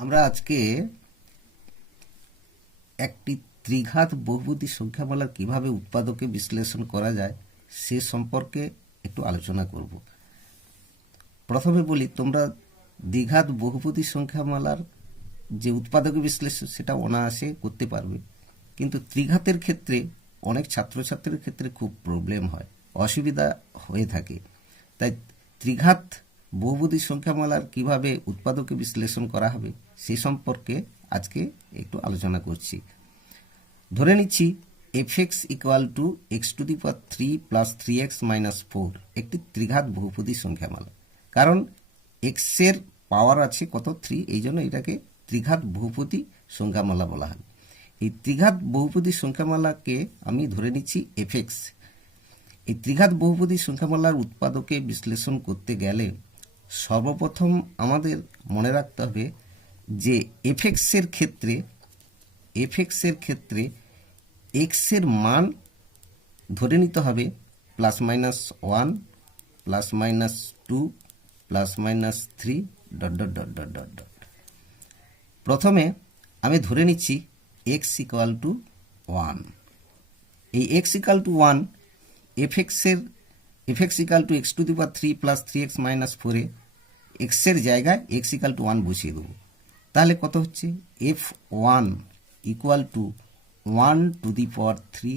আমরা আজকে একটি ত্রিঘাত বহুপদী সংখ্যামালার কীভাবে উৎপাদকে বিশ্লেষণ করা যায় সে সম্পর্কে একটু আলোচনা করব। প্রথমে বলি, তোমরা দ্বিঘাত বহুপদী সংখ্যামালার যে উৎপাদকে বিশ্লেষণ, সেটা অনায়াসে করতে পারবে। কিন্তু ত্রিঘাতের ক্ষেত্রে অনেক ছাত্রছাত্রীর ক্ষেত্রে খুব প্রবলেম হয়, অসুবিধা হয়ে থাকে। তাই ত্রিঘাত বহুপদী সংখ্যামালার কীভাবে উৎপাদকে বিশ্লেষণ করা হবে সে সম্পর্কে আজকে একটু আলোচনা করছি। ধরে নিচ্ছি F X equal to X to the power three plus three X minus four একটি ত্রিঘাত বহুপদী সংখ্যামালা। কারণ এক্সের পাওয়ার আছে কত? থ্রি এই জন্য এটাকে ত্রিঘাত বহুপদী সংখ্যামালা বলা হয়। এই ত্রিঘাত বহুপদী সংখ্যামালাকে আমি ধরে নিচ্ছি এফ এক্স এই ত্রিঘাত বহুপদী সংখ্যামালার উৎপাদকে বিশ্লেষণ করতে গেলে সর্বপ্রথম আমাদের মনে রাখতে হবে যে এফেক্সের ক্ষেত্রে এফেক্সের ক্ষেত্রে এক্সের মান ধরে নিতে হবে plus minus one plus minus two plus minus three dot dot dot dot dot dot প্রথমে আমি ধরে নিচ্ছি এক্স ইকুয়াল টু ওয়ান এই X equal to one F এক্সের F X equal to X to the power three plus three X minus ফোরে এক্সের জায়গায় x equal to one বসিয়ে দেবো। তাহলে কত হচ্ছে? F one equal to one to the power three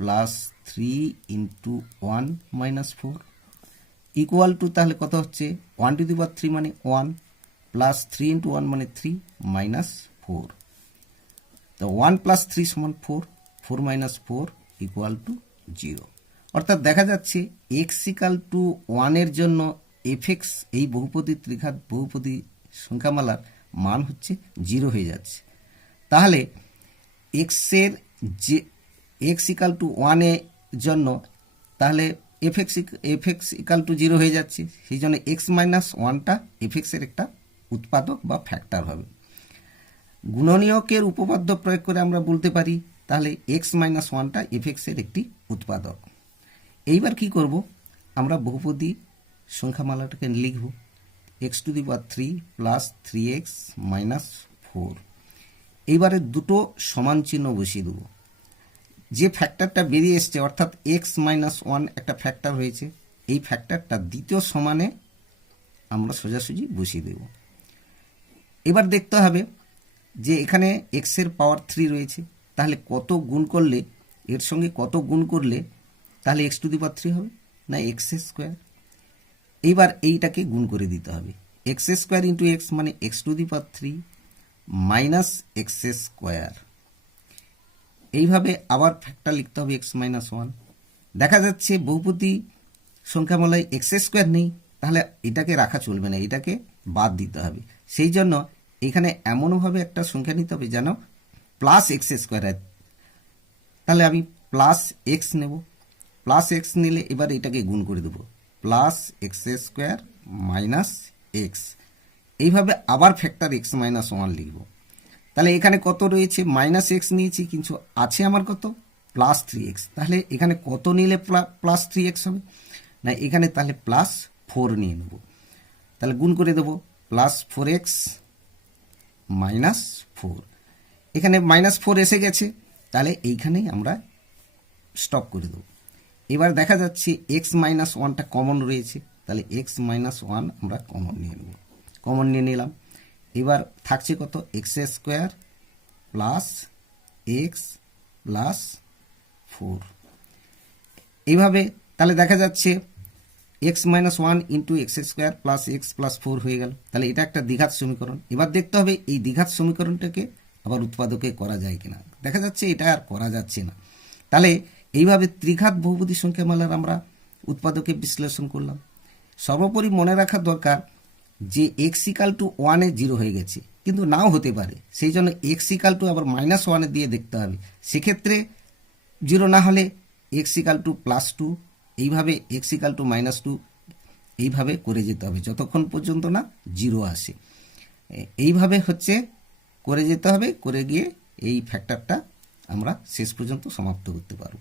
plus three into one minus four equal to তাহলে কত হচ্ছে? One to the power three মানে one plus three into one মানে থ্রি মাইনাস ফোর তো ওয়ান প্লাস থ্রি সমান four four minus four equal to zero অর্থাৎ দেখা যাচ্ছে এক্স ইকাল টু ওয়ানের জন্য এফেক্স এই বহুপদী ত্রিঘাত বহুপদী সংখ্যামালার মান হচ্ছে জিরো হয়ে যাচ্ছে। তাহলে এক্সের যে এক্স ইকাল টু ওয়ানের জন্য তাহলে F X F X equal to zero হয়ে যাচ্ছে। সেই জন্য এক্স মাইনাস ওয়ানটা এফেক্সের একটা উৎপাদক বা ফ্যাক্টর হবে। গুণনীয়কের উপপাদ্য প্রয়োগ করে আমরা বলতে পারি, তাহলে এক্স মাইনাস ওয়ানটা এফেক্সের একটি উৎপাদক। এইবার কি করব? আমরা বহুপদী সংখ্যামালাটাকে লিখব। X to the power three plus three X minus four এইবারে দুটো সমান চিহ্ন বসিয়ে দেবো। যে ফ্যাক্টরটা বেরিয়ে এসছে, অর্থাৎ এক্স মাইনাস ওয়ান একটা ফ্যাক্টর হয়েছে, এই ফ্যাক্টরটা দ্বিতীয় সমানে আমরা সোজাসুজি বসিয়ে দেব। এবার দেখতে হবে যে এখানে এক্সের পাওয়ার থ্রি রয়েছে। তাহলে কত গুণ করলে, এর সঙ্গে কত গুণ করলে তাহলে X to the power three হবে, না এক্স স্কোয়ার এইবার এইটাকে গুণ করে দিতে হবে। এক্স স্কোয়ার ইন্টু এক্স মানে X to the power three minus X square এইভাবে আবার ফ্যাক্টর লিখতে হবে এক্স মাইনাস ওয়ান দেখা যাচ্ছে বহুপতি সংখ্যামালায় এক্স স্কোয়ার নেই, তাহলে এটাকে রাখা চলবে না, এটাকে বাদ দিতে হবে। সেই জন্য এখানে এমনভাবে একটা সংখ্যা নিতে হবে যেন প্লাস এক্স স্কোয়ার তাহলে আমি প্লাস এক্স নেব। প্লাস এক্স নিলে এবার এটাকে গুণ করে দেবো। Plus X square minus X এইভাবে আবার ফ্যাক্টর এক্স মাইনাস ওয়ান লিখব। তাহলে এখানে কত রয়েছে? মাইনাস এক্স নিয়েছি, কিন্তু আছে আমার কত? প্লাস থ্রি এক্স তাহলে এখানে কত নিলে প্লাস থ্রি এক্স হবে? না, এখানে তাহলে প্লাস ফোর নিয়ে নেব। তাহলে গুণ করে দেবো plus four X minus four এখানে মাইনাস ফোর এসে গেছে। তাহলে এইখানেই আমরা স্টপ করে দেবো। এবার দেখা যাচ্ছে এক্স মাইনাস ওয়ানটা কমন রয়েছে। তাহলে এক্স মাইনাস ওয়ান আমরা কমন নিয়ে নেব। কমন নিয়ে নিলাম। এবার থাকছে কত? X square plus X plus four এইভাবে তাহলে দেখা যাচ্ছে X minus one into X square plus X plus four হয়ে গেল। তাহলে এটা একটা দ্বিঘাত সমীকরণ। এবার দেখতে হবে এই দ্বিঘাত সমীকরণটাকে আবার উৎপাদকে করা যায় কিনা। দেখা যাচ্ছে এটা আর করা যাচ্ছে না। তাহলে এইভাবে ত্রিঘাত বহুপদী সংখ্যামালার আমরা উৎপাদকে বিশ্লেষণ করলাম। সর্বোপরি মনে রাখা দরকার যে এক্স ইকাল টু ওয়ানে জিরো হয়ে গেছে, কিন্তু নাও হতে পারে। সেই জন্য এক্স ইকাল টু আবার মাইনাস ওয়ানে দিয়ে দেখতে হবে। সেক্ষেত্রে জিরো না হলে X equal to plus two এইভাবে X equal to minus two এইভাবে করে যেতে হবে। যতক্ষণ পর্যন্ত না জিরো আসে। এইভাবে হচ্ছে করে যেতে হবে, করে গিয়ে এই ফ্যাক্টরটা আমরা শেষ পর্যন্ত সমাপ্ত করতে পারব।